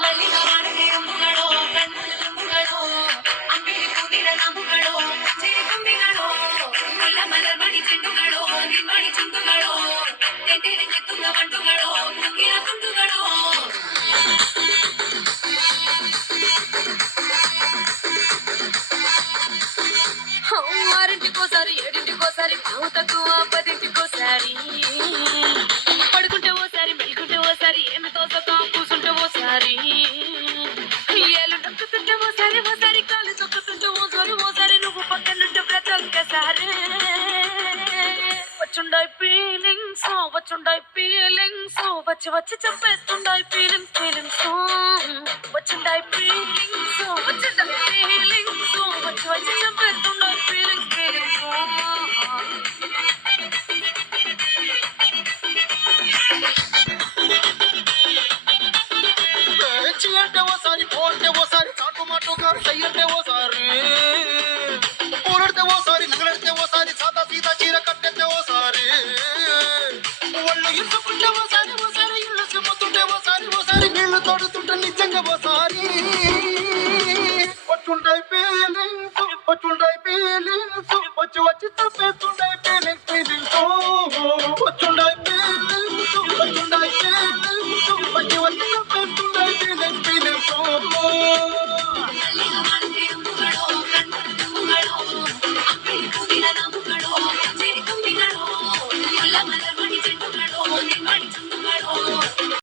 ಮಲ್ಲಿಗ ಮಾಡದೆ ಅಂಬುಗಳೋ ಕಣ್ಣಲ್ಲಿ ತುಂಬುಗಳೋ ಅಂಬಿಳಿ ಕೂದಿನ ನಾಮುಗಳೋ ಚಿರಿ ತುಂಬಿಗಳೋ ಮುಲ್ಲ ಮಲರ್ಮಣಿ ಚೆಂಡುಗಳೋ ನಿಮ್ಮಣಿ ಚುಂಡುಗಳೋ ತೆಂಟೆರೆಂಗೆ ತುಂಗ ಬಂಡುಗಳೋ ತುಂಗಿನ ತುಂಡುಗಳೋ ఆరింటికోసారి ఏడింటికోసారి పావు తక్కువ పదింటికోసారి పడుకుంటే ఓసారి మెలుకుంటే ఓసారి ఏమి తోసక కూసుంటే ఓసారి ఏళ్ళు నొక్కుతుంటే ఓసారి ఓసారి కాలు తొక్కుతుంటే ఓసారి ఓసారి నువ్వు పక్కనుంటే ప్రతి ఒక్కసారి వచ్చుండాయి ఫీలింగ్స్ వచ్చి వచ్చి చెప్పేస్తుండాయి ఫీలింగ్స్ వచ్చుండాయి ఫీలింగ్స్ వచ్చుండాయి ఫీలింగ్స్ వచ్చి వచ్చి చెప్పేస్తుండాయి ఫీలింగ్స్